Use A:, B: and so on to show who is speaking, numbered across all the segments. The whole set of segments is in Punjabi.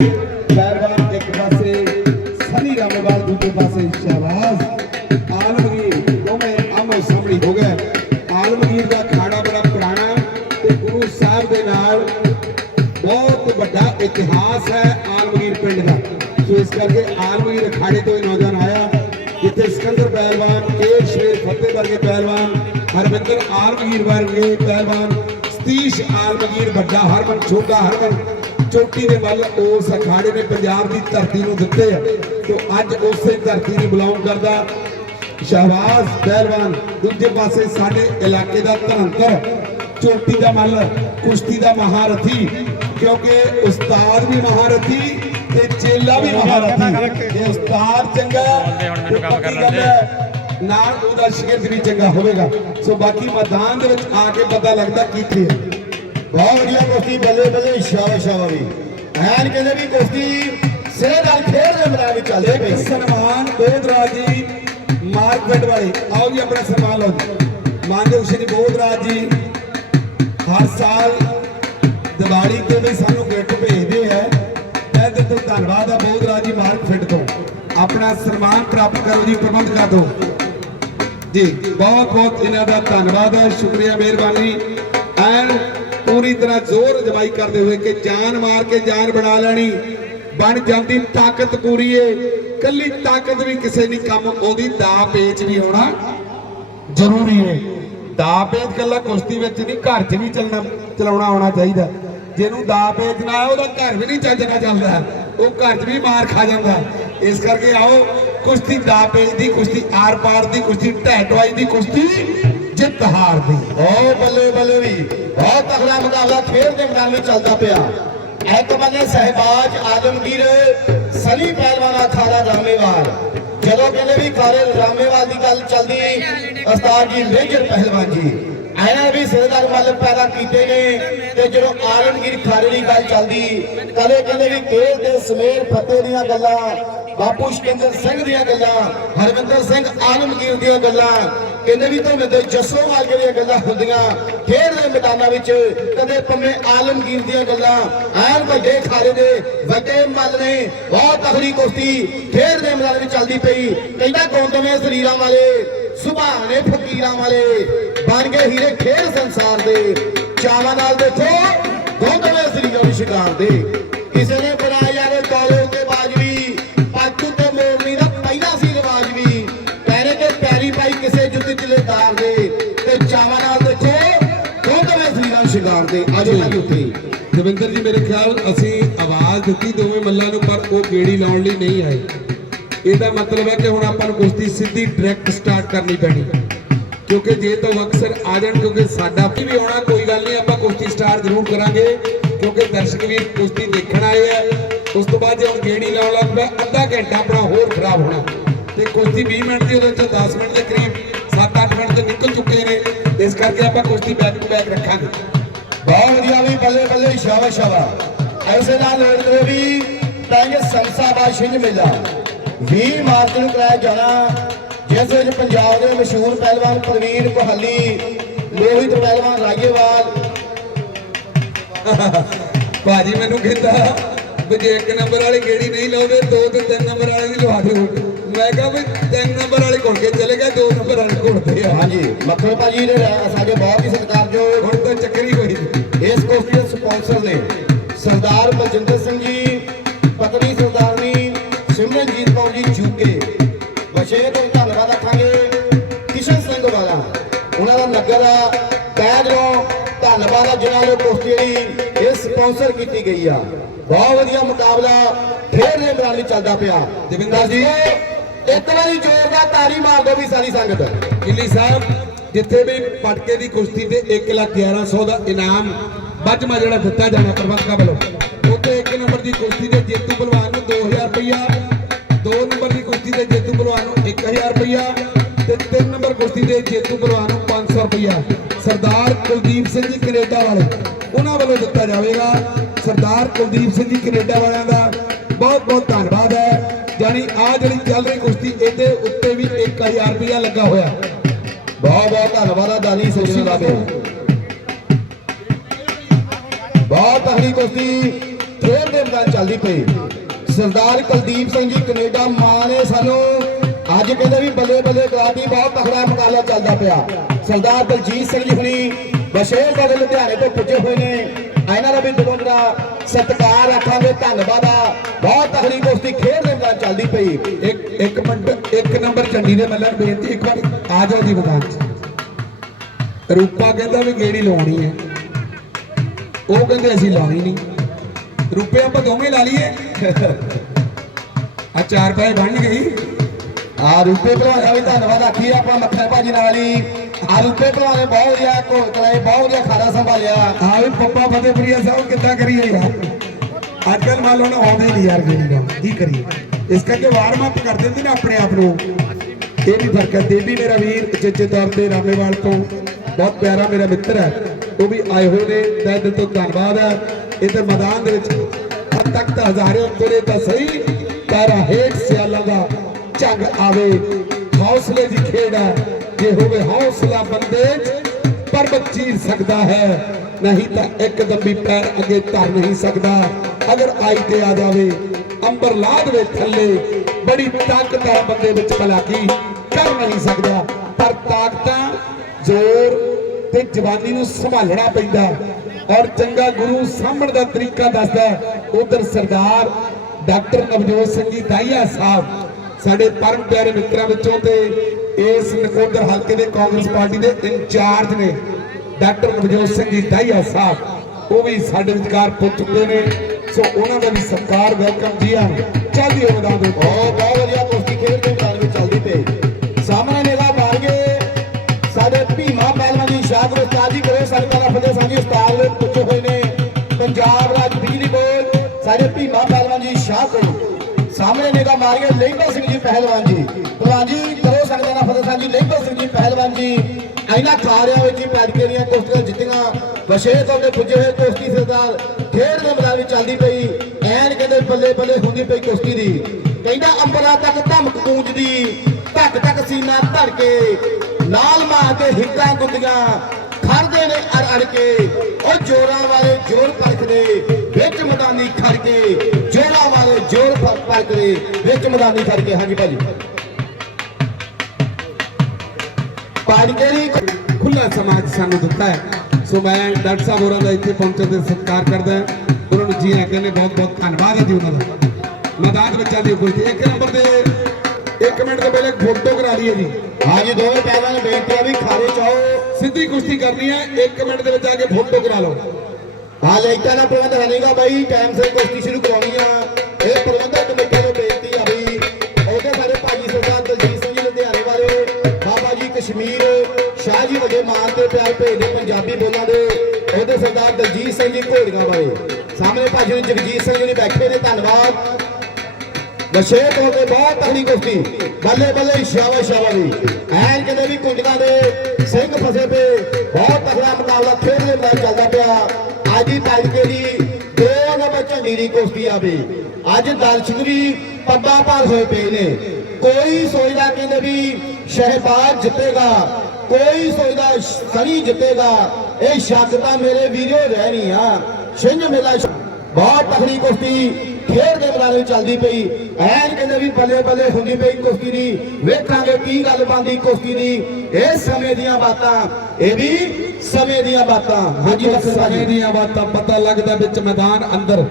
A: ਪਹਿਲਵਾਨ ਇੱਕ ਪਾਸੇ, ਸਨੀ ਰਾਮਵਾਲ ਦੂਜੇ ਪਾਸੇ, ਸ਼ਹਿਬਾਜ਼। ਆਲਮਗੀਰ, ਦੋਵੇਂ ਆਮੋ ਸਾਹਮਣੇ ਹੋ ਗਏ। ਆਲਮਗੀਰ ਦਾ ਖਾੜਾ ਬੜਾ ਪੁਰਾਣਾ ਤੇ ਗੁਰੂ ਸਾਹਿਬ ਦੇ ਨਾਲ ਬਹੁਤ ਵੱਡਾ ਇਤਿਹਾਸ ਹੈ ਆਲਮਗੀਰ ਪਿੰਡ ਦਾ। ਸੋ ਇਸ ਕਰਕੇ ਆਲਮਗੀਰ ਅਖਾੜੇ ਤੋਂ ਇਹ ਨੌਜਵਾਨ ਆਇਆ, ਜਿੱਥੇ ਸਿਕੰਦਰ ਪਹਿਲਵਾਨ ਕੇਰ ਸ਼ੇਰ ਫਤਿਹ ਵਰਗੇ ਪਹਿਲਵਾਨ ਹਰਵਿੰਦਰ ਆਲਮਗੀਰ ਵਰਗੇ ਪਹਿਲਵਾਨ, ਸਤੀਸ਼ ਆਲਮਗੀਰ ਵੱਡਾ, ਹਰਮਨ ਛੋਟਾ ਹਰਮਨ ਚੋਟੀ ਦੇ ਵੱਲ ਉਸ ਅਖਾੜੇ ਨੇ ਪੰਜਾਬ ਦੀ ਧਰਤੀ ਨੂੰ ਦਿੱਤੇ ਆ। ਤੋਂ ਅੱਜ ਉਸੇ ਧਰਤੀ ਨੂੰ ਬਿਲੋਂਗ ਕਰਦਾ ਸ਼ਹਬਾਜ਼ ਪਹਿਲਵਾਨ। ਦੂਜੇ ਪਾਸੇ ਸਾਡੇ ਇਲਾਕੇ ਦਾ ਧਰੰਤਰ ਚੋਟੀ ਦਾ ਮੱਲ ਕੁਸ਼ਤੀ ਦਾ ਮਹਾਰਥੀ ਕਿਉਂਕਿ ਉਸਤਾਦ ਵੀ ਮਹਾਰਥੀ ਤੇ ਚੇਲਾ ਵੀ ਮਹਾਰਥੀ। ਜੇ ਉਸਤਾਦ ਚੰਗਾ ਤੇ ਪੱਕੀ ਗੱਲ ਹੈ ਨਾਲ ਉਹਦਾ ਸ਼ਾਗਿਰਦ ਵੀ ਚੰਗਾ ਹੋਵੇਗਾ। ਸੋ ਬਾਕੀ ਮੈਦਾਨ ਦੇ ਵਿੱਚ ਆ ਕੇ ਪਤਾ ਲੱਗਦਾ ਕਿੱਥੇ ਹੈ।
B: ਬਹੁਤ ਵਧੀਆ ਕੁਸ਼ਤੀ, ਬੱਲੇ ਬੱਲੇ ਸ਼ਾਵਾ ਸ਼ਾਵਾ ਵੀ ਐਨ ਕਹਿੰਦੇ ਵੀ ਕੁਸ਼ਤੀ ਸਿਰੇ ਨਾਲ ਖੇਡ ਦੇ ਮੈਦਾਨ ਵਿੱਚ ਚੱਲਦੇ ਪਈ।
A: ਸਨਮਾਨ ਬੋਧਰਾਜ ਜੀ, ਮਾਰਕੀਟ ਵਾਲੇ। ਆਓ ਜੀ ਆਪਣਾ ਸਨਮਾਨ ਲਓ ਜੀ। ਮਾਨਯੋਗ ਸ਼੍ਰੀ ਬੋਧਰਾਜ ਜੀ ਹਰ ਸਾਲ ਦੀਵਾਲੀ ਤੇ ਵੀ ਸਾਨੂੰ ਗਿਫਟ ਭੇਜਦੇ ਹੈ ਇਹਦੇ ਤੋਂ ਧੰਨਵਾਦ ਆ ਬੋਧਰਾਜ ਜੀ ਮਾਰਕੀਟ ਤੋਂ। ਆਪਣਾ ਸਨਮਾਨ ਪ੍ਰਾਪਤ ਕਰੋ ਜੀ ਪ੍ਰਬੰਧਕਾਂ ਤੋਂ ਜੀ ਬਹੁਤ ਬਹੁਤ ਇਹਨਾਂ ਦਾ ਧੰਨਵਾਦ ਹੈ ਸ਼ੁਕਰੀਆ, ਮਿਹਰਬਾਨੀ। ਪੂਰੀ ਤਰ੍ਹਾਂ ਜ਼ੋਰ ਜਮਾਈ ਕਰਦੇ ਹੋਏ ਕਿ ਜਾਨ ਮਾਰ ਕੇ ਜਾਨ ਬਣਾ ਲੈਣੀ। ਬਣ ਜਾਂਦੀ ਤਾਕਤ ਪੂਰੀ ਏ। ਕੱਲੀ ਤਾਕਤ ਵੀ ਕਿਸੇ ਨਹੀਂ, ਕੰਮ ਉਹਦੀ ਦਾ ਪੇਚ ਵੀ ਹੋਣਾ ਜ਼ਰੂਰੀ ਏ। ਦਾ ਪੇਚ ਕੱਲਾ ਕੁਸ਼ਤੀ ਵਿੱਚ ਨਹੀਂ, ਘਰ 'ਚ ਵੀ ਚੱਲਣਾ, ਚਲਾਉਣਾ ਆਉਣਾ ਚਾਹੀਦਾ। ਜਿਹਨੂੰ ਦਾ ਪੇਚ ਨਾ ਉਹਦਾ ਘਰ ਵੀ ਨਹੀਂ ਚੱਜਣਾ ਚੱਲਦਾ। ਉਹ ਘਰ 'ਚ ਵੀ ਮਾਰ ਖਾ ਜਾਂਦਾ। ਇਸ ਕਰਕੇ ਆਓ, ਕੁਸ਼ਤੀ ਦਾ ਪੇਚ ਦੀ ਕੁਸ਼ਤੀ ਆਰ ਪਾਰ ਦੀ ਕੁਸ਼ਤੀ ਢਹਿ ਢਵਾਈ ਦੀ ਕੁਸ਼ਤੀ ਹਾਰ ਦੀ।
B: ਬਹੁਤ ਬੱਲੇ ਬੱਲੇ ਵੀ। ਬਹੁਤ ਤਕੜਾ ਮੁਕਾਬਲਾ ਖੇਡ ਦੇ ਮੈਦਾਨ ਵਿੱਚ ਚੱਲਦਾ ਪਿਆ। ਇੱਕ ਬੰਨੇ ਸਹਿਬਾਜ ਆਲਮਗੀਰ ਸਲੀ ਪਹਿਲਵਾਨ ਖਾਦਾ ਰਾਮੇਵਾਲ। ਜਦੋਂ ਕਹਿੰਦੇ ਵੀ ਖਾਰੇ ਰਾਮੇਵਾਲ ਦੀ ਗੱਲ ਚੱਲਦੀ ਉਸਤਾਦ ਜੀ, ਮੇਜਰ ਪਹਿਲਵਾਨ ਜੀ। ਇਹਨਾਂ ਵੀ ਸਿਰਦਾਰ ਮੱਲ ਪੈਦਾ ਕੀਤੇ ਨੇ ਤੇ ਜਦੋਂ ਆਲਮਗੀਰ ਖਾਰੇ ਦੀ ਗੱਲ ਚੱਲਦੀ, ਕਦੇ ਕਹਿੰਦੇ ਵੀ ਕੇਰ ਦੇ ਸਮੇਰ ਫਤਿਹ ਦੀਆਂ ਗੱਲਾਂ ਬਾਪੂ ਸ਼ਿੰਦਰ ਸਿੰਘ ਦੀਆਂ ਗੱਲਾਂ, ਹਰਵਿੰਦਰ ਸਿੰਘ ਆਲਮਗੀਰ ਦੀਆਂ ਗੱਲਾਂ, ਕਹਿੰਦੇ ਵੀ ਧੁੰਮ ਦੇ ਜੱਸੋ ਮਾਲਕੇ ਦੀਆਂ ਗੱਲਾਂ ਹੁੰਦੀਆਂ, ਖੇਡ ਦੇ ਮੈਦਾਨਾਂ ਵਿੱਚ ਕਦੇ ਪੰਮੇ ਆਲਮਗੀਰ ਦੀਆਂ ਗੱਲਾਂ, ਐਨ ਵੱਡੇ ਖਾਰੇ ਦੇ, ਵੱਡੇ ਮੱਲ ਨੇ, ਬਹੁਤ ਤਕੜੀ ਕੁਸ਼ਤੀ, ਖੇਡ ਦੇ ਮੈਦਾਨ ਵਿੱਚ ਚੱਲਦੀ ਪਈ, ਕਹਿੰਦਾ ਗੌਂਦਵੇਂ ਸਰੀਰਾਂ ਵਾਲੇ, ਸੁਭਾਣੇ ਫਕੀਰਾਂ ਵਾਲੇ, ਬਣ ਗਏ ਹੀਰੇ ਖੇਡ ਸੰਸਾਰ ਦੇ, ਚਾਵਾਂ ਨਾਲ ਦੇਖੋ ਗੌਂਦਵੇਂ ਸਰੀਰਾਂ ਦੀ ਸ਼ਿਕਾਰ ਦੇ। ਕਿਸੇ ਨੇ ਬਣਾਇਆ ਦੀ ਸ਼ਿਕਾਰ ਦੇ ਆਜੋ ਉੱਥੇ
A: ਦਵਿੰਦਰ ਜੀ, ਮੇਰੇ ਖਿਆਲ ਅਸੀਂ ਆਵਾਜ਼ ਦਿੱਤੀ ਦੋਵੇਂ ਮੱਲਾਂ ਨੂੰ, ਪਰ ਉਹ ਗੇੜੀ ਲਾਉਣ ਲਈ ਨਹੀਂ ਆਏ। ਇਹਦਾ ਮਤਲਬ ਹੈ ਕਿ ਹੁਣ ਆਪਾਂ ਨੂੰ ਕੁਸ਼ਤੀ ਸਿੱਧੀ ਡਾਇਰੈਕਟ ਸਟਾਰਟ ਕਰਨੀ ਪੈਣੀ। ਕਿਉਂਕਿ ਜੇ ਤਾਂ ਉਹ ਅਕਸਰ ਆ ਜਾਣ, ਕਿਉਂਕਿ ਸਾਡਾ ਵੀ ਆਉਣਾ, ਕੋਈ ਗੱਲ ਨਹੀਂ, ਆਪਾਂ ਕੁਸ਼ਤੀ ਸਟਾਰਟ ਜ਼ਰੂਰ ਕਰਾਂਗੇ। ਕਿਉਂਕਿ ਦਰਸ਼ਕ ਵੀ ਕੁਸ਼ਤੀ ਦੇਖਣ ਆਏ ਆ। ਉਸ ਤੋਂ ਬਾਅਦ ਜੇ ਹੁਣ ਗੇੜੀ ਲਾਉਣ ਲੱਗ ਪਿਆ, ਅੱਧਾ ਘੰਟਾ ਆਪਣਾ ਹੋਰ ਖਰਾਬ ਹੋਣਾ। ਤੇ ਕੁਸ਼ਤੀ 20 ਮਿੰਟ ਦੀ, ਉਹਦੇ ਚ 10 ਮਿੰਟ ਦੇ ਕਰੀਬ 7-8 ਮਿੰਟ ਤੇ ਨਿਕਲ ਚੁੱਕੇ ਨੇ। ਇਸ ਕਰਕੇ ਆਪਾਂ ਕੁਸ਼ਤੀ ਬੈਕ ਟੂ ਬੈਕ ਰੱਖਾਂਗੇ।
B: ਬਹੁਤ ਵਧੀਆ ਵੀ ਬੱਲੇ ਬੱਲੇ ਸ਼ਾਵਾ ਸ਼ਾਵਾ ਐਸੇ ਨਾਲ ਲੋੜਦੇ ਵੀ ਤਾਂ ਇਹ ਸੰਸਾਬਾਦ ਛਿੰਝ ਮੇਲਾ 20 ਮਾਰਚ ਨੂੰ ਕਰਾਇਆ ਜਾਣਾ ਜਿਸ ਵਿੱਚ ਪੰਜਾਬ ਦੇ ਮਸ਼ਹੂਰ ਪਹਿਲਵਾਨ ਪ੍ਰਵੀਨ ਕੋਹਲੀ ਲੋਹਿਤ ਪਹਿਲਵਾਨ ਰਾਜੇਵਾਲ
A: ਭਾਜੀ ਮੈਨੂੰ ਕਹਿੰਦਾ ਵੀ ਜੇ ਇੱਕ ਨੰਬਰ ਵਾਲੀ ਗੇੜੀ ਨਹੀਂ ਲਾਉਂਦੇ ਦੋ ਤੇ ਤਿੰਨ ਨੰਬਰ ਵਾਲੇ ਦੀ ਲਵਾ ਦਿਓ ਮੈਂ ਕਿਹਾ ਵੀ ਤਿੰਨ ਨੰਬਰ ਵਾਲੇ ਘੁਲ ਕੇ ਚਲੇ ਗਏ ਦੋ ਨੰਬਰ ਵਾਲੇ ਘੁਲਦੇ ਆ।
B: ਹਾਂਜੀ ਮੱਖਣ ਭਾਜੀ ਨੇ ਸਾਡੇ ਬਹੁਤ ਹੀ ਸਤਿਕਾਰਯੋਗ ਸਪਾਂਸਰ ਕੀਤੀ ਗਈ ਆ। ਬਹੁਤ ਵਧੀਆ ਮੁਕਾਬਲਾ ਫੇਰ ਦੇ ਮੈਦਾਨ ਵਿੱਚ ਚੱਲਦਾ ਪਿਆ।
A: ਦਵਿੰਦਰ ਜੀ।
B: ਇੱਕ ਵਾਰੀ ਜ਼ੋਰਦਾਰ ਤਾੜੀ ਮਾਰ ਦਿਓ ਵੀ ਸਾਰੀ ਸੰਗਤ।
A: ਕਿੱਲੀ ਸਾਹਿਬ ਜਿੱਥੇ ਵੀ ਪਟਕੇ ਦੀ ਕੁਸ਼ਤੀ ਤੇ 1 ਲੱਖ 1100 ਦਾ ਇਨਾਮ ਬੱਜਮਾ ਜਿਹੜਾ ਦਿੱਤਾ ਜਾਣਾ ਪ੍ਰਬੰਧਕਾਂ ਵੱਲੋਂ। ਉੱਥੇ ਇੱਕ ਨੰਬਰ ਦੀ ਕੁਸ਼ਤੀ ਦੇ ਜੇਤੂ ਪਹਿਲਵਾਨ ਨੂੰ 2000 ਰੁਪਇਆ ਦੋ ਨੰਬਰ ਦੀ ਕੁਸ਼ਤੀ ਦੇ ਜੇਤੂ ਪਹਿਲਵਾਨ ਨੂੰ 1000 ਰੁਪਇਆ ਤੇ ਤਿੰਨ ਨੰਬਰ ਕੁਸ਼ਤੀ ਦੇ ਜੇਤੂ ਪਹਿਲਵਾਨ ਨੂੰ 500 ਰੁਪਇਆ ਸਰਦਾਰ ਕੁਲਦੀਪ ਸਿੰਘ ਜੀ ਕੈਨੇਡਾ ਵਾਲੇ, ਉਹਨਾਂ ਵੱਲੋਂ ਦਿੱਤਾ ਜਾਵੇਗਾ। ਸਰਦਾਰ ਕੁਲਦੀਪ ਸਿੰਘ ਜੀ ਕੈਨੇਡਾ ਵਾਲਿਆਂ ਦਾ ਬਹੁਤ ਬਹੁਤ ਧੰਨਵਾਦ ਹੈ। ਜਾਨੀ ਆ ਜਿਹੜੀ ਚੱਲ ਰਹੀ ਕੁਸ਼ਤੀ ਇਹਦੇ ਉੱਤੇ ਵੀ 1000 ਰੁਪਇਆ ਲੱਗਾ ਹੋਇਆ।
B: ਬਹੁਤ ਬਹੁਤ ਧੰਨਵਾਦ ਆ ਦਾਨੀ ਸੋਚਣ ਦਾ ਵੀ। ਬਹੁਤ ਤਕੜੀ ਕੁਸ਼ਤੀ ਖੇਡ ਦੇ ਦੇ ਮੈਦਾਨ ਚੱਲਦੀ ਪਈ। ਸਰਦਾਰ ਕੁਲਦੀਪ ਸਿੰਘ ਜੀ ਕੈਨੇਡਾ, ਮਾਂ ਨੇ ਸਾਨੂੰ ਅੱਜ ਕਹਿੰਦੇ ਵੀ ਬੱਲੇ ਬੱਲੇ ਗਲਾਦੀ ਬਹੁਤ ਤਕੜਾ ਮੁਕਾਬਲਾ ਚੱਲਦਾ ਪਿਆ। ਸਰਦਾਰ ਦਲਜੀਤ ਸਿੰਘ ਜੀ ਹੁਣੀ ਬਸ਼ੇਰ ਦੇ ਲੁਧਿਆਣੇ ਤੋਂ ਪੁੱਜੇ ਹੋਏ ਨੇ। ਇਹਨਾਂ ਦਾ ਵੀ ਦਿਲੋਂ ਜਿਹੜਾ ਸਤਿਕਾਰ ਰੱਖਾਂਗੇ, ਧੰਨਵਾਦ ਆ। ਬਹੁਤ ਤਕੜੀ ਕੁਸ਼ਤੀ ਖੇਡ ਦੇ ਮੈਦਾਨ ਚੱਲਦੀ ਪਈ।
A: ਇੱਕ ਇੱਕ ਮਿੰਟ, ਇੱਕ ਨੰਬਰ ਚੰਡੀ ਦੇ ਮੱਲਰ ਬੇਨਤੀ, ਇੱਕ ਵਾਰ ਆ ਜਾਓ ਜੀ ਮੈਦਾਨ 'ਚ। ਰੂਪਾ ਕਹਿੰਦਾ ਵੀ ਗੇੜੀ ਲਾਉਣੀ ਹੈ। ਉਹ ਕਹਿੰਦੇ ਅਸੀਂ ਲਾਉਣੀ ਨਹੀਂ। ਰੂਪੇ ਆਪਾਂ ਦੋਵੇਂ ਲਾ ਲਈਏ। ਆ ਚਾਰ ਪੈਸੇ ਬਣ ਗਈ
B: ਆ ਰੂਪੇ ਭਲਵਾਨ ਦਾ ਵੀ ਧੰਨਵਾਦ ਆਖੀ ਆਪਾਂ ਮੱਖਣ ਭਾਜੀ ਨਾਲ ਹੀ। ਆ ਰੂਪੇ ਭਲਵਾਨ ਨੇ ਬਹੁਤ ਵਧੀਆ ਘੋਲ ਕਰਾਏ ਬਹੁਤ ਵਧੀਆ ਖਾਣਾ ਸੰਭਾਲਿਆ।
A: ਆ ਵੀ ਪੱਪਾ ਫਤਿਹਪੁਰੀਆ ਸਾਹਿਬ ਕਿੱਦਾਂ ਕਰੀਏ ਯਾਰ? ਅੱਜ ਕੱਲ ਮੰਨ ਲਓ ਨਾ ਆਉਂਦੇ ਨਹੀਂ ਯਾਰ ਗੇੜੀ ਲਾਉਣ ਕੀ ਕਰੀਏ? ਇਸ ਕਰਕੇ ਵਾਰਮ ਅਪ ਕਰ ਦਿੰਦੇ ਨੇ ਆਪਣੇ ਆਪ ਨੂੰ। ਇਹ ਵੀ ਫ਼ਰਕ ਹੈ। ਦੇਵੀ ਮੇਰਾ ਵੀਰ ਚੇਚੇ ਤੌਰ ਤੇ ਰਾਮੇਵਾਲ ਤੋਂ ਬਹੁਤ ਪਿਆਰਾ ਮੇਰਾ ਮਿੱਤਰ ਹੈ। ਉਹ ਵੀ ਆਏ ਹੋਏ ਨੇ। ਤਹਿ ਦਿਲ ਤੋਂ ਧੰਨਵਾਦ ਹੈ। ਇਹਦੇ ਮੈਦਾਨ ਦੇ ਵਿੱਚ ਹੱਦ ਤੱਕ ਤਾਂ ਹਜ਼ਾਰੇ ਤੁਰੇ ਤਾਂ ਸਹੀ। ਪਰ ਹੇਠ ਸਿਆਲਾਂ ਦਾ ਝੰਗ ਆਵੇ। ਹੌਸਲੇ ਦੀ ਖੇਡ ਹੈ। ਜੇ ਹੋਵੇ ਹੌਸਲਾ ਬੰਦੇ ਪਰਬਤ ਚੀਰ ਸਕਦਾ ਹੈ। ਨਹੀਂ ਤਾਂ ਇੱਕਦਮ ਵੀ ਪੈਰ ਅੱਗੇ ਧਰ ਨਹੀਂ ਸਕਦਾ। ਅਗਰ ਆਈ ਤੇ ਆ ਜਾਵੇ, ਅੰਬਰ ਲਾ ਦੇਵੇ ਥੱਲੇ। ਬੜੀ ਤਾਕਤ ਹੈ ਬੰਦੇ ਵਿੱਚ ਭਲਾ ਕਰ ਨਹੀਂ ਸਕਦਾ। ਪਰ ਤਾਕਤਾਂ, ਜ਼ੋਰ ਤੇ ਜਵਾਨੀ ਨੂੰ ਸੰਭਾਲਣਾ ਪੈਂਦਾ। ਔਰ ਚੰਗਾ ਗੁਰੂ ਸਾਹਮਣ ਦਾ ਤਰੀਕਾ ਦੱਸਦਾ ਉਧਰ ਸਰਦਾਰ ਡਾਕਟਰ ਨਵਜੋਤ ਸਿੰਘ ਜੀ ਦਾਈਆ ਸਾਹਿਬ ਸਾਡੇ ਪਰਮ ਪਿਆਰੇ ਮਿੱਤਰਾਂ ਵਿੱਚੋਂ ਤੇ ਇਸ ਨਕੋਦਰ ਹਲਕੇ ਦੇ ਕਾਂਗਰਸ ਪਾਰਟੀ ਦੇ ਇੰਚਾਰਜ ਨੇ ਡਾਕਟਰ ਨਵਜੋਤ ਸਿੰਘ ਜੀ ਦਾਈਆ ਸਾਹਿਬ, ਉਹ ਵੀ ਸਾਡੇ ਵਿਚਕਾਰ ਪੁੱਜ ਚੁੱਕੇ ਨੇ। ਸੋ ਉਹਨਾਂ ਦਾ ਵੀ ਸਤਿਕਾਰ, ਵੈਲਕਮ ਜੀ ਆ ਚੱਲਦੀ ਹੋਵੇ ਦਾ ਦੋ
B: ਬਹੁਤ ਬਹੁਤ ਵਧੀਆ ਕੁਸ਼ਤੀ ਖੇਡ ਦੇ ਮੈਦਾਨ ਵਿੱਚ ਚੱਲਦੀ ਪਈ। ਸਾਹਮਣੇ ਨਿਗਾਹ ਮਾਰ ਕੇ ਸਾਡੇ ਭੀਮਾ ਪਹਿਲਵਾਨ ਜੀ ਸ਼ਾਹਪੁਰ ਉਸਤਾਦ ਜੀ ਕਰੇ ਸਾਡੇ ਪਹਿਲਾ ਫਤਿਹ ਸਿੰਘ ਉਸਤਾਦ ਦੇ ਪੁੱਛੇ ਹੋਏ ਨੇ। ਪੰਜਾਬ ਰਾਜ ਬਿਜਲੀ ਬੋਰਡ, ਸਾਡੇ ਭੀਮਾ ਪਹਿਲਵਾਨ ਜੀ, ਸ਼ਾਹ ਸ਼ਾਹਪੁਰ ਸਾਹਮਣੇ ਨਿਗਾਹ ਮਾਰ ਲਹਿੰਗਾ ਸਿੰਘ ਜੀ, ਪਹਿਲਵਾਨ ਜੀ। ਪਹਿਲਵਾਨ ਜੀ, ਕਰੋ ਸਕਦੇ ਨਾ ਫਤਿਹ ਸਿੰਘ ਜੀ, ਲਹਿੰਗਾ ਸਿੰਘ ਜੀ, ਪਹਿਲਵਾਨ ਜੀ। ਇਹਨਾਂ ਖਾਰਿਆਂ ਵਿੱਚ ਹੀ ਪੈਦਕੇ ਦੀਆਂ ਕੁਸ਼ਤੀਆਂ ਜਿੱਤੀਆਂ। ਵਿਸ਼ੇਸ਼ ਤੌਰ ਤੇ ਪੁੱਜੇ ਹੋਏ ਕੁਸ਼ਤੀ ਸਰਦਾਰ ਖੇਡ ਦੇ ਮੈਦਾਨ ਵਿੱਚ ਚੱਲਦੀ ਪਈ। ਐਨ ਕਹਿੰਦੇ ਬੱਲੇ ਬੱਲੇ ਹੁੰਦੀ ਪਈ ਕੁਸ਼ਤੀ ਦੀ। ਕਹਿੰਦਾ ਅੰਬਰਾਂ ਤੱਕ ਧਮਕ ਗੂੰਜਦੀ ਧੱਕ ਧੱਕ ਸੀਨਾ ਧੜ ਕੇ ਨਾਲ ਮਾਰ ਕੇ ਹਿੱਕਾਂ ਗੁੱਦੀਆਂ। ਖੜਦੇ ਨੇ ਅੜ ਅੜ ਕੇ। ਉਹ ਜੋਰਾਂ ਵਾਲੇ ਜੋਰ ਪਰਖਦੇ, ਵਿੱਚ ਮੈਦਾਨੀ ਖੜ ਕੇ। ਜੋਰਾਂ ਪਰ- ਪਰਖਦੇ ਵਿੱਚ ਮੈਦਾਨੀ ਖੜ ਕੇ। ਹਾਂਜੀ ਭਾਜੀ। ਪਾੜੀ ਕਿਹੜੀ
A: ਖੁੱਲਾ ਸਮਾਜ ਸਾਨੂੰ ਦਿੱਤਾ ਹੈ। ਸੋ ਮੈਂ ਡਾਕਟਰ ਸਾਹਿਬ ਹੋਰਾਂ ਦਾ ਇੱਥੇ ਪਹੁੰਚਣ ਤੇ ਸਤਿਕਾਰ ਕਰਦਾ ਹਾਂ। ਉਹਨਾਂ ਨੂੰ ਜੀ ਆਇਆਂ ਕਹਿੰਦੇ ਬਹੁਤ ਬਹੁਤ ਧੰਨਵਾਦ ਹੈ ਜੀ ਉਹਨਾਂ ਦਾ। ਮੈਦਾਨ ਵਿੱਚ ਚੱਲਦੀ ਕੋਈ ਇੱਕ ਨੰਬਰ ਤੇ ਇੱਕ ਮਿੰਟ ਤੋਂ ਪਹਿਲੇ ਫੋਟੋ ਕਰਾ ਲਈਏ ਜੀ।
B: ਹਾਂਜੀ ਦੋਵੇਂ ਪਹਿਲਾਂ ਨੇ ਬੇਨਤੀ ਆ ਵੀ ਖਾਰੇ ਚਾਓ
A: ਸਿੱਧੀ ਕੁਸ਼ਤੀ ਕਰਨੀ ਹੈ। ਇੱਕ ਮਿੰਟ ਦੇ ਵਿੱਚ ਆ ਕੇ ਫੋਟੋ ਕਰਾ ਲਓ।
B: ਹਾਂ ਲਾਈਟਾਂ ਦਾ ਪ੍ਰਬੰਧ ਰਹੇਗਾ ਬਾਈ। ਟਾਈਮ ਸਿਰ ਕੁਸ਼ਤੀ ਸ਼ੁਰੂ ਕਰਾਉਣੀ ਆ। ਇਹ ਪ੍ਰਬੰਧਕ ਕਮੇਟੀ ਨੂੰ ਬੇਨਤੀ ਆ ਵੀ ਉਹਦੇ ਸਾਰੇ ਭਾਜੀ ਸਰਦਾਰ ਦਲਜੀਤ ਸਿੰਘ ਜੀ ਲੁਧਿਆਣੇ ਵਾਲੇ ਬਾਬਾ ਜੀ ਕਸ਼ਮੀਰ ਸ਼ਾਹ ਜੀ ਵੱਡੇ ਮਾਨ ਤੇ ਪਿਆਰ ਭੇਜਦੇ ਪੰਜਾਬੀ ਬੋਲਾਂ ਦੇ ਉਹਦੇ ਸਰਦਾਰ ਦਲਜੀਤ ਸਿੰਘ ਜੀ ਘੋੜੀਆਂ ਵਾਲੇ ਸਾਹਮਣੇ ਭਾਜੀ ਜਗਜੀਤ ਸਿੰਘ ਜੀ ਨੇ ਬੈਠੇ ਨੇ ਧੰਨਵਾਦ। ਵਿਸ਼ੇਸ਼ ਤੌਰ ਤੇ ਬਹੁਤ ਤਕੜੀ ਕੁਸ਼ਤੀ ਬੱਲੇ ਬੱਲੇ ਸ਼ਾਵਾ ਸ਼ਾਵਾ ਵੀ ਐਨ ਕਿਤੇ ਵੀ ਕੁੰਡਾਂ ਦੇ ਸਿੰਘ ਫਸੇ ਪਏ ਬਹੁਤ ਤਕੜਾ ਮੁਕਾਬਲਾ ਖੇਡ ਦੇ ਮੈਦਾਨ ਚੱਲਦਾ ਪਿਆ। ਅੱਜ ਹੀ ਤਾਜਕੇ ਦੀ ਦੋ ਨੰਬਰ ਝੰਡੀ ਦੀ ਕੁਸ਼ਤੀ ਆਵੇ। ਅੱਜ ਦਰਸ਼ਕ ਵੀ ਪੱਬਾਂ ਭਾਰ ਹੋਏ ਪਏ ਨੇ। ਕੋਈ ਸੋਚਦਾ ਕਹਿੰਦੇ ਵੀ ਸ਼ਹਿਬਾਜ਼ ਜਿੱਤੇਗਾ ਕੋਈ ਸੋਚਦਾ ਸਣੀ ਜਿੱਤੇਗਾ ਇਹ ਸ਼ੱਕ ਤਾਂ ਮੇਰੇ ਵੀਰੋ ਰਹਿਣੀ ਆ। ਸਿੰਘ ਮੇਲਾ ਬਹੁਤ ਤਕੜੀ ਕੁਸ਼ਤੀ ਖੇਡ ਦੇ ਮੈਦਾਨ ਵਿੱਚ ਚੱਲਦੀ ਪਈ। ਐਨ ਕਹਿੰਦੇ ਵੀ ਬੱਲੇ ਬੱਲੇ ਹੁੰਦੀ ਪਈ ਕੁਸ਼ਤੀ ਦੀ। ਵੇਖਾਂਗੇ ਕੀ ਗੱਲ ਬਣਦੀ ਕੁਸ਼ਤੀ ਦੀ। ਇਹ ਸਮੇਂ ਦੀਆਂ ਬਾਤਾਂ ਇਹ ਵੀ ਸਮੇਂ ਦੀਆਂ ਬਾਤਾਂ। ਹਾਂਜੀ
A: ਸਮੇਂ ਦੀਆਂ ਬਾਤਾਂ ਪਤਾ ਲੱਗਦਾ ਵਿੱਚ ਮੈਦਾਨ ਅੰਦਰ।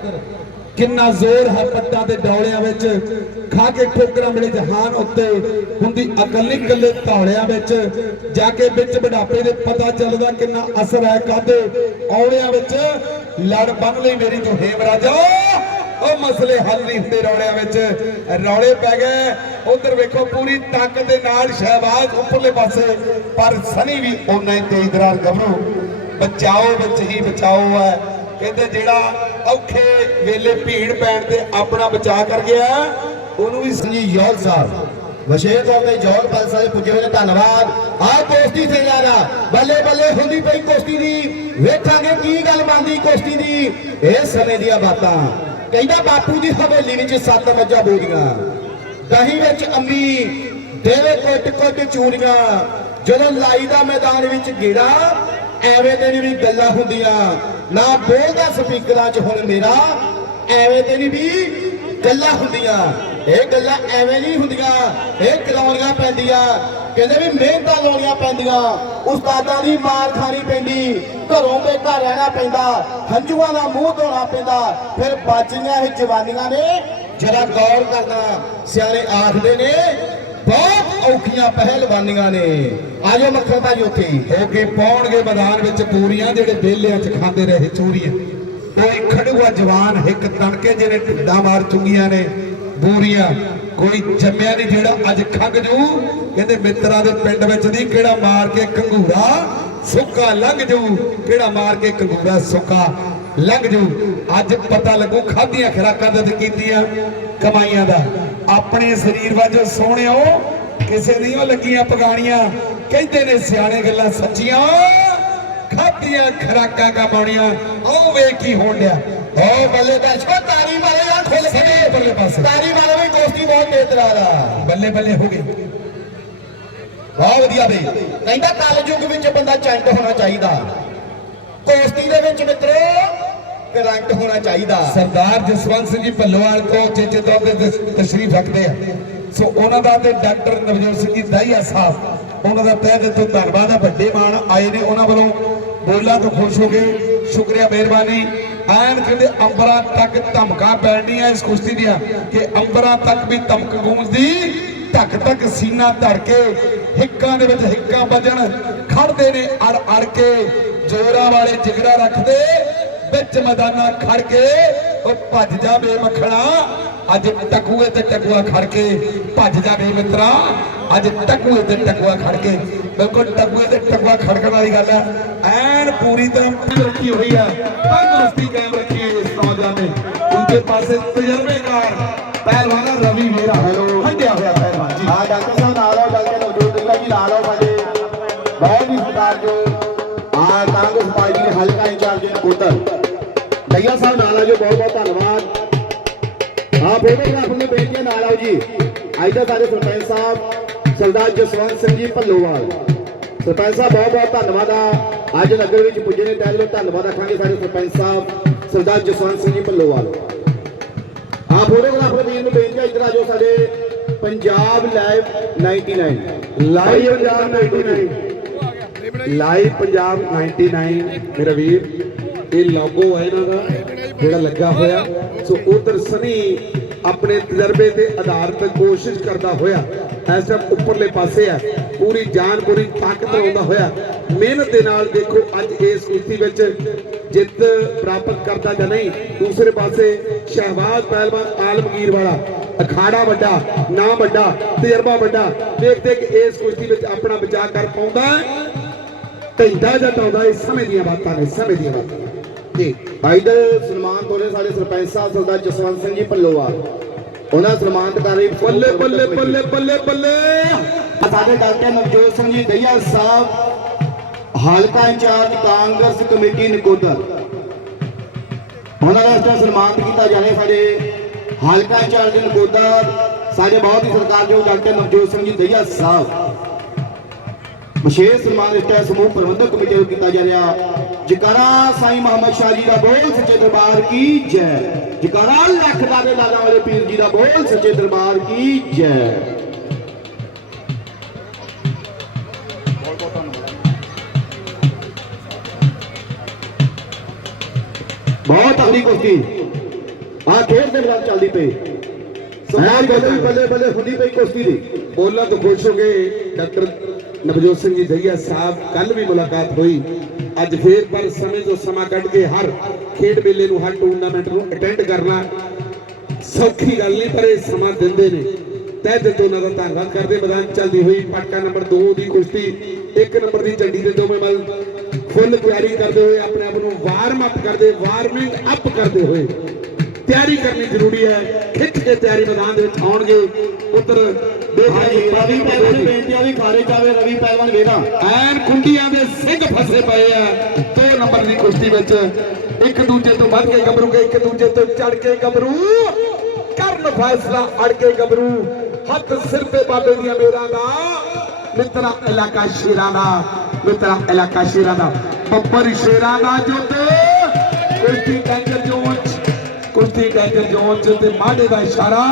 A: ਕਿੰਨਾ ਜ਼ੋਰ ਹੈ ਪੱਟਾਂ ਦੇ ਡੌਲਿਆਂ ਵਿੱਚ? ਖਾ ਕੇ ਠੋਕਰਾਂ ਮਿਲੇ ਜਹਾਨ ਉੱਤੇ। ਹੁੰਦੀ ਅਕਲ ਇਕੱਲੇ ਧੌਲਿਆਂ ਵਿੱਚ। ਜਾ ਕੇ ਵਿੱਚ ਬੁਢਾਪੇ ਦੇ ਪਤਾ ਚੱਲਦਾ ਕਿੰਨਾ ਅਸਰ ਹੈ ਕਾਦੇ ਔਲਿਆਂ ਵਿੱਚ ਲੜ ਬੰਨ ਲਈ ਮੇਰੀ ਤੂੰ ਹੇਮ ਰਾਜਾ। ਉਹ ਮਸਲੇ ਹੱਲ ਨਹੀਂ ਹੁੰਦੇ ਰੌਲਿਆਂ ਵਿੱਚ। ਰੌਲੇ ਪੈ ਗਏ। ਉਧਰ ਵੇਖੋ ਪੂਰੀ ਤਾਕਤ ਦੇ ਨਾਲ ਸ਼ਹਿਬਾਜ਼ ਉੱਪਰਲੇ ਪਾਸੇ। ਪਰ ਸਨੀ ਵੀ ਓਨਾ ਹੀ ਤੇਜ਼ ਦਰਾਰ ਗੱਭਰੂ। ਬਚਾਓ ਵਿੱਚ ਹੀ ਬਚਾਓ ਹੈ। ਕਹਿੰਦੇ ਜਿਹੜਾ ਔਖੇ ਵੇਲੇ ਭੀੜ ਪੈਣ ਤੇ ਆਪਣਾ ਬਚਾਅ ਕਰ ਗਿਆ ਉਹਨੂੰ ਵੀ
B: ਜੀ ਯੋਲ ਸਾਹਿਬ ਵਿਸ਼ੇਸ਼ ਤੌਰ ਤੇ ਜੋਲ ਪਾਲ ਸਾਹਿਬ ਪੁੱਜੇ ਹੋਏ ਧੰਨਵਾਦ। ਆਹ ਕੁਸ਼ਤੀ ਤੇ ਯਾਰਾ ਬੱਲੇ ਬੱਲੇ ਹੁੰਦੀ ਪਈ ਕੁਸ਼ਤੀ ਦੀ। ਵੇਖਾਂਗੇ ਕੀ ਗੱਲ ਬਣਦੀ ਕੁਸ਼ਤੀ ਦੀ। ਇਹ ਸਮੇਂ ਦੀਆਂ ਬਾਤਾਂ। ਕਹਿੰਦਾ ਬਾਪੂ ਦੀ ਹਵੇਲੀ ਵਿੱਚ ਸੱਤ ਮੱਝਾਂ ਬੋਦੀਆਂ ਦਹੀਂ ਵਿੱਚ ਅੰਮੀ, ਦੇਵੇ ਕੁੱਟ ਕੁੱਟ ਚੂਰੀਆਂ ਜਦੋਂ ਲਾਈ ਦਾ ਮੈਦਾਨ ਵਿੱਚ ਗੇੜਾ, ਐਵੇਂ ਦੇ ਨੀ ਵੀ ਗੱਲਾਂ ਹੁੰਦੀਆਂ। ਨਾ ਬੋਲਦਾ ਸਪੀਕਰਾਂ 'ਚ ਹੁਣ ਮੇਰਾ, ਐਵੇਂ ਤੇ ਨਹੀਂ ਵੀ ਗੱਲਾਂ ਹੁੰਦੀਆਂ। ਇਹ ਗੱਲਾਂ ਐਵੇਂ ਨਹੀਂ ਹੁੰਦੀਆਂ। ਇਹ ਕਰਾਉਣੀਆਂ ਪੈਂਦੀਆਂ। ਕਹਿੰਦੇ ਵੀ ਮਿਹਨਤਾਂ ਲਾਉਣੀਆਂ ਪੈਂਦੀਆਂ। ਉਸਤਾਦਾਂ ਦੀ ਮਾਰ ਖਾਣੀ ਪੈਂਦੀ। ਘਰੋਂ ਬੇਘਰ ਰਹਿਣਾ ਪੈਂਦਾ। ਹੰਝੂਆਂ ਦਾ ਮੂੰਹ ਧੋਣਾ ਪੈਂਦਾ। ਫਿਰ ਬਾਜੀਆਂ ਇਹ ਜਵਾਨੀਆਂ ਨੇ। ਜਰਾ ਗੌਰ ਕਰਨਾ। ਸਿਆਣੇ ਆਖਦੇ ਨੇ ਬਹੁਤ ਔਖੀਆਂ ਪਹਿਲਵਾਨੀਆਂ ਨੇ। ਆਜੋ ਮੱਖਣ ਭਾਜੀ ਉੱਥੇ। ਹੋ
A: ਕੇ ਪਾਉਣਗੇ ਮੈਦਾਨ ਵਿੱਚ ਪੂਰੀਆਂ, ਜਿਹੜੇ ਬੇਲਿਆਂ 'ਚ ਖਾਂਦੇ ਰਹੇ ਚੋਰੀਆਂ। ਕੋਈ ਖੜੂਆ ਜਵਾਨ ਇੱਕ ਤਣਕੇ ਜਿਹਨੇ ਢਿੱਡਾਂ ਮਾਰ ਚੁੰਗੀਆਂ ਨੇ। ਬੂਰੀਆਂ, ਕੋਈ ਜੰਮਿਆ ਨਹੀਂ ਜਿਹੜਾ ਅੱਜ ਖੰਗ ਜੂ। ਕਹਿੰਦੇ ਮਿੱਤਰਾਂ ਦੇ ਪਿੰਡ ਵਿੱਚ ਨਹੀਂ, ਕਿਹੜਾ ਮਾਰ ਕੇ ਕੰਗੂਰਾ ਸੁੱਕਾ ਲੰਘ ਜੂ। ਕਿਹੜਾ ਮਾਰ ਕੇ ਕੰਗੂਰਾ ਸੁੱਕਾ ਲੰਘ ਜੂ। ਅੱਜ ਪਤਾ ਲੱਗੂ ਖਾਧੀਆਂ ਖਰਾਕਾਂ ਦੇ ਤੇ ਕੀਤੀਆਂ ਕਮਾਈਆਂ ਦਾ। ਆਪਣੇ ਸਰੀਰ ਵਜੋਂ ਸੋਹਣਿਓ ਕਿਸੇ ਨਹੀਂ ਉਹ ਲੱਗੀਆਂ ਪਗਾਣੀਆਂ। ਕਹਿੰਦੇ ਨੇ ਸਿਆਣੇ ਗੱਲਾਂ ਸੱਚੀਆਂ ਖਾਧੀਆਂ ਖਰਾਕਾਂ ਕਮਾਉਣੀਆਂ ਉਹ ਵੇਖ ਕੀ ਹੋਣ ਡਿਆ।
B: ਓ ਬੱਲੇ ਦਰਸ਼ਕੋ ਤਾਰੀ ਮਾਰੇ ਆ ਖੁੱਲ ਕੇ।
A: ਸਭੇ ਪਰਲੇ ਪਾਸੇ।
B: ਤਾਰੀ ਮਾਰੇ ਵੀ ਦੋਸਤੀ ਬਹੁਤ ਤੇਤਰਾ ਦਾ
A: ਬੱਲੇ ਬੱਲੇ ਹੋ ਗਏ।
B: ਬਹੁਤ ਵਧੀਆ ਬਈ। ਕਹਿੰਦਾ ਕਲਯੁੱਗ ਵਿੱਚ ਬੰਦਾ ਚੰਟ ਹੋਣਾ ਚਾਹੀਦਾ। ਕੋਸ਼ਤੀ ਦੇ ਵਿੱਚ ਮਿੱਤਰੋ ਕਰੰਟ ਹੋਣਾ ਚਾਹੀਦਾ।
A: ਸਰਦਾਰ ਜਸਵੰਤ ਸਿੰਘ ਜੀ ਭੱਲੋਵਾਲ ਤੋਂ ਚੇਚੇ ਤੌਰ ਤੇ ਤਸ਼ਰੀਫ ਰੱਖਦੇ ਆ। ਸੋ ਉਹਨਾਂ ਦਾ ਤੇ ਡਾਕਟਰ ਨਵਜੋਤ ਸਿੰਘ ਜੀ ਦਾਈਆ ਸਾਹਿਬ ਉਹਨਾਂ ਦਾ ਤਹਿ ਦਿਲ ਤੋਂ ਧੰਨਵਾਦ ਆ, ਵੱਡੇ ਮਾਣ ਆਏ ਨੇ ਉਹਨਾਂ ਵੱਲੋਂ। ਬੋਲਾਂ ਤੋਂ ਖੁਸ਼ ਹੋ ਗਏ ਸ਼ੁਕਰੀਆ, ਮਿਹਰਬਾਨੀ। ਐਨ ਕਹਿੰਦੇ ਅੰਬਰਾਂ ਤੱਕ ਧਮਕਾਂ ਪੈਣੀਆਂ ਇਸ ਕੁਸ਼ਤੀ ਦੀਆਂ ਕਿ ਅੰਬਰਾਂ ਤੱਕ ਵੀ ਧਮਕ ਗੂੰਜਦੀ ਧੱਕ ਧੱਕ ਸੀਨਾ ਧੜ ਕੇ ਹਿੱਕਾਂ ਦੇ ਵਿੱਚ ਹਿੱਕਾਂ ਵੱਜਣ, ਖੜਦੇ ਨੇ ਅੜ ਅੜ ਕੇ। ਜੋਰਾਂ ਵਾਲੇ ਜਿਗਰਾ ਰੱਖਦੇ ਵਿੱਚ ਮੈਦਾਨਾਂ ਖੜ ਕੇ ਉਹ ਭੱਜ ਜਾ ਬੇ ਮੱਖਣਾ। ਅੱਜ ਟਕੂਏ ਤੇ ਟਕੂਆ ਖੜ ਕੇ ਭੱਜ ਜਾ ਬੇ ਮਿੱਤਰਾ। ਅੱਜ ਟਕੂਏ ਤੇ ਟਕੂਆ ਖੜ ਕੇ। ਬਿਲਕੁਲ ਟਕੂਏ ਤੇ ਟਕੂਆ ਖੜਕਣ ਵਾਲੀ ਗੱਲ ਹੈ ਐਨ ਪੂਰੀ ਤਰ੍ਹਾਂ ਰੱਖੀ ਹੋਈ ਹੈ ਤੰਦਰੁਸਤੀ ਕਾਇਮ ਰੱਖੀ ਹੈ ਇਸ ਨੌਜਵਾਨ ਨੇ। ਉਨਕੇ ਪਾਸੇ ਤਜਰਬੇਕਾਰ ਪਹਿਲਵਾਨ ਰਵੀ ਮੇਰਾ। ਹੈਲੋ ਹੰਡਿਆ ਹੋਇਆ।
B: ਹਲਕਾ ਇੰਚਾਰਜ ਨੇ ਦਈਆ ਸਾਹਿਬ ਨਾਲ ਆਓ ਬਹੁਤ ਬਹੁਤ ਧੰਨਵਾਦ। ਹਾਂ ਫੋਟੋਗ੍ਰਾਫਰ ਨੇ ਬੇਨਤੀ ਨਾਲ ਆਓ ਜੀ। ਅੱਜ ਦਾ ਸਾਡੇ ਸਰਪੰਚ ਸਾਹਿਬ, ਸਰਦਾਰ ਜਸਵੰਤ ਸਿੰਘ ਜੀ ਭੱਲੋਵਾਲ। ਸਰਪੰਚ ਸਾਹਿਬ, ਬਹੁਤ ਬਹੁਤ ਧੰਨਵਾਦ ਆ। ਅੱਜ ਨਗਰ ਵਿੱਚ ਪੁੱਜੇ ਨੇ ਤਹਿ ਦਿਲੋਂ ਧੰਨਵਾਦ ਆਖਾਂਗੇ ਸਾਡੇ ਸਰਪੰਚ ਸਾਹਿਬ, ਸਰਦਾਰ ਜਸਵੰਤ ਸਿੰਘ ਜੀ ਭੱਲੋਵਾਲ। ਆ ਫੋਟੋਗ੍ਰਾਫਰ ਵੀਰ ਨੂੰ ਬੇਨਤੀ ਹੈ, ਇੱਧਰ ਆ ਜਾਓ ਸਾਡੇ Punjab live 99
A: live Punjab 99 live Punjab 99 ਮੇਰਾ ਵੀਰ, ਇਹ ਲੋਗੋ ਹੈ ਇਹਨਾਂ ਦਾ, ਜਿਹੜਾ ਲੱਗਾ ਹੋਇਆ। ਸੋ ਉਧਰ ਸਨੀ ਆਪਣੇ ਤਜਰਬੇ ਦੇ ਆਧਾਰ ਤੇ ਕੋਸ਼ਿਸ਼ ਕਰਦਾ ਹੋਇਆ, ਇਸ ਟਾਈਮ ਉੱਪਰਲੇ ਪਾਸੇ ਆ। ਪੂਰੀ ਜਾਨ, ਪੂਰੀ ਤਾਕਤ ਲਾਉਂਦਾ ਹੋਇਆ। ਮਿਹਨਤ ਦੇ ਨਾਲ ਦੇਖੋ ਅੱਜ ਇਸ ਕੁਸ਼ਤੀ ਵਿੱਚ ਜਿੱਤ ਪ੍ਰਾਪਤ ਕਰਦਾ ਜਾਂ ਨਹੀਂ। ਦੂਸਰੇ ਪਾਸੇ ਸ਼ਹਿਬਾਜ਼ ਪਹਿਲਵਾਨ ਆਲਮਗੀਰ ਵਾਲਾ। ਅਖਾੜਾ ਵੱਡਾ ਨਾਮ ਵੱਡਾ, ਤਜਰਬਾ ਵੱਡਾ। ਦੇਖਦੇ ਕਿ ਇਸ ਕੁਸ਼ਤੀ ਵਿੱਚ ਆਪਣਾ ਬਚਾਅ ਕਰ ਪਾਉਂਦਾ ਘੰਟਾ ਜਾਂ ਟਾਉਂਦਾ ਇਹ ਸਮੇਂ ਦੀਆਂ ਬਾਤਾਂ ਨੇ ਸਮੇਂ ਦੀਆਂ ਬਾਤਾਂ ਨੇ। ਜੀ।
B: ਇਧਰ ਸਨਮਾਨ ਤੋਲੇ ਸਾਡੇ ਸਰਪੰਚ ਸਾਹਿਬ ਸਰਦਾਰ ਜਸਵੰਤ ਸਿੰਘ ਜੀ ਭੱਲੋਵਾਲ। ਉਹਨਾਂ ਸਨਮਾਨਿਤ ਕਰ ਰਹੀ
A: ਬੱਲੇ ਬੱਲੇ ਬੱਲੇ ਬੱਲੇ ਬੱਲੇ
B: ਸਾਡੇ ਡਾਕਟਰ ਨਵਜੋਤ ਸਿੰਘ ਜੀ ਦਈਆ ਸਾਹਿਬ ਹਲਕਾ ਇੰਚਾਰਜ ਕਾਂਗਰਸ ਕਮੇਟੀ ਨਕੋਦਰ। ਉਹਨਾਂ ਦਾ ਇਸ ਸਨਮਾਨਿਤ ਕੀਤਾ ਜਾਵੇ ਸਾਡੇ ਹਲਕਾ ਇੰਚਾਰਜ ਨਕੋਦਰ ਸਾਡੇ ਬਹੁਤ ਹੀ ਸਤਿਕਾਰਯੋਗ ਡਾਕਟਰ ਨਵਜੋਤ ਸਿੰਘ ਜੀ ਦਈਆ ਸਾਹਿਬ। ਵਿਸ਼ੇਸ਼ ਸਨਮਾਨ ਇਸ ਟਾਈਮ ਸਮੂਹ ਪ੍ਰਬੰਧਕ ਕਮੇਟੀ ਨੂੰ ਕੀਤਾ ਜਾ ਰਿਹਾ ਜਕਾਰਾ ਸਾਈਂ ਮੁਹੰਮਦ ਸ਼ਾਹ ਜੀ ਦਾ ਬੋਲ ਸੱਚੇ ਦਰਬਾਰ ਕੀ ਜੈ ਜਕਾਰਾ ਲੱਖ ਦਾਦੇ ਲਾਲਾ ਵਾਲੇ ਪੀਰ ਜੀ ਦਾ ਬੋਲ ਸੱਚੇ ਦਰਬਾਰ ਕੀ ਜੈ ਬਹੁਤ ਤਕੜੀ ਕੁਸ਼ਤੀ ਆ ਖੇਡ ਦੇ ਨਾਲ ਚੱਲਦੀ ਪਈ ਸਰਦਾਰ ਬੱਲੇ ਬੱਲੇ ਬੱਲੇ ਹੁੰਦੀ ਪਈ ਕੁਸ਼ਤੀ ਦੀ
A: ਬੋਲਾਂ ਤੋਂ ਖੁਸ਼ ਹੋ ਗਏ ਡਾਕਟਰ ਨਵਜੋਤ ਸਿੰਘ ਜੀ ਦਈਆ ਸਾਹਿਬ ਕੱਲ ਵੀ ਮੁਲਾਕਾਤ ਹੋਈ। ਅੱਜ ਫੇਰ ਪਰ ਸਮੇਂ ਤੋਂ ਸਮਾਂ ਕੱਢ ਕੇ ਹਰ ਖੇਡ ਮੇਲੇ ਨੂੰ, ਹਰ ਟੂਰਨਾਮੈਂਟ ਨੂੰ ਅਟੈਂਡ ਕਰਨਾ ਸੌਖੀ ਗੱਲ ਨਹੀਂ, ਪਰ ਇਹ ਸਮਾਂ ਦਿੰਦੇ ਨੇ। ਤਹਿ ਦਿਲ ਤੋਂ ਉਹਨਾਂ ਦਾ ਧੰਨਵਾਦ ਕਰਦੇ ਮੈਦਾਨ ਚੱਲਦੀ ਹੋਈ ਪਟਕਾ ਨੰਬਰ 2 ਦੀ ਕੁਸ਼ਤੀ, ਇੱਕ ਨੰਬਰ ਦੀ ਝੰਡੀ ਦੇ ਦੋਵੇਂ ਮਲ ਫੁੱਲ ਤਿਆਰੀ ਕਰਦੇ ਹੋਏ ਆਪਣੇ ਆਪ ਨੂੰ ਵਾਰਮ ਅਪ ਕਰਦੇ ਵਾਰਮਿੰਗ ਅਪ ਕਰਦੇ ਹੋਏ। ਤਿਆਰੀ ਕਰਨੀ ਜ਼ਰੂਰੀ ਹੈ। ਖਿੱਚ ਕੇ ਤਿਆਰੀ ਮੈਦਾਨ ਦੇ ਵਿੱਚ ਆਉਣਗੇ ਉਧਰ
B: ਰਵੀ ਪਹਿਲਵਾਨ ਬੇਨਤੀ ਆ ਵੀ ਖਾਰੇ ਜਾਵੇ ਰਵੀ ਪਹਿਲਵਾਨ ਵੇਦਾ
A: ਐਨ ਕੁੰਡੀਆਂ ਦੇ ਸਿੰਘ ਫਸੇ ਪਏ ਆ। ਦੋ ਨੰਬਰ ਦੀ ਕੁਸ਼ਤੀ ਵਿੱਚ ਇੱਕ ਦੂਜੇ ਤੋਂ ਵੱਧ ਕੇ ਗੱਭਰੂ ਕੇ ਇੱਕ ਦੂਜੇ ਤੋਂ ਚੜ ਕੇ ਗੱਭਰੂ। ਕਰਨ ਫੈਸਲਾ, ਅੜ ਕੇ ਗੱਭਰੂ। ਹੱਥ ਸਿਰ ਤੇ ਬਾਬੇ ਦੀਆਂ ਮੇਰਾਂ ਦਾ। ਮਿੱਤਰਾ, ਇਲਾਕਾ ਸ਼ੇਰਾਂ ਦਾ। ਮਿੱਤਰਾ, ਇਲਾਕਾ ਸ਼ੇਰਾਂ ਦਾ। ਬੱਬਰ ਸ਼ੇਰਾਂ ਦਾ ਜੁੱਟ ਕੁਸ਼ਤੀ ਟੈਂਕਰ ਜੋਚ ਕੁਸ਼ਤੀ ਟਾਈਗਰ ਜੋਨ ਤੇ ਮਾਢੇ ਦਾ ਇਸ਼ਾਰਾ।